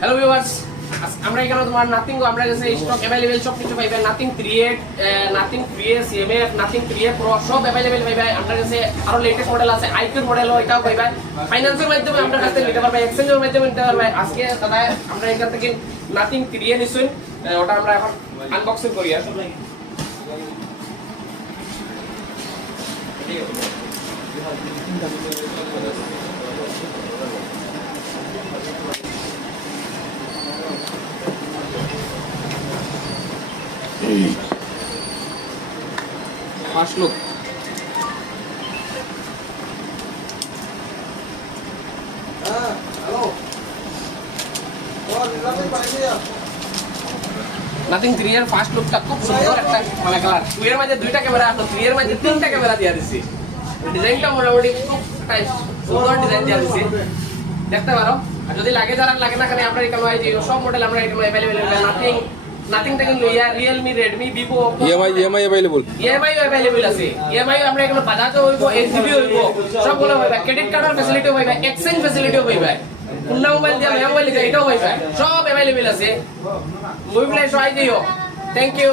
Hello viewers, আমরা এখানে তোমার নাথিং আমরা কাছে স্টক अवेलेबल সব কিছু পাইবেন। Nothing 3.8, nothing 3S MF, nothing 3A pro সব अवेलेबल পাইবেন। আমরা কাছে আরো লেটেস্ট মডেল আছে, আইকিউর মডেল এটাও পাইবেন। ফাইন্যান্সের মাধ্যমে আমরা কাছে নিতে পারবেন, এক্সচেঞ্জের মাধ্যমে নিতে পারবেন। আজকে দাদা আমরা এখান থেকে নাথিং 3A নিছুন, ওটা আমরা এখন আনবক্সিং করি। আর ফার্স্ট লুক নাথিং 3 এর ফার্স্ট লুকটা খুব সুন্দর একটা মানে কালার। 2 এর মধ্যে দুইটা ক্যামেরা আছে, 3 এর মধ্যে তিনটা ক্যামেরা দিয়া দিছি। ডিজাইনটা মোটামুটি খুব সুন্দর ডিজাইন দিয়া দিছি, দেখতে পারো। আর যদি লাগে যারা লাগে না, কেন আমরা এখানে এই সব মডেল আমরা এখানে अवेलेबल আছে। নাথিং থেকে লইয়া Realme, Redmi, Vivo, EMI available available আছে। EMI আমরা এখানে বাজাজও হইব, LCB হইব, সবগুলো হইবে। ক্রেডিট কার্ডের ফ্যাসিলিটিও হইবে, এক্সচেঞ্জ ফ্যাসিলিটিও হইবে। পুনা মোবাইল দিয়া মোবাইল এটাও হইবে, সব अवेलेबल আছে। মুভি প্লে সবাই দিও। Thank you.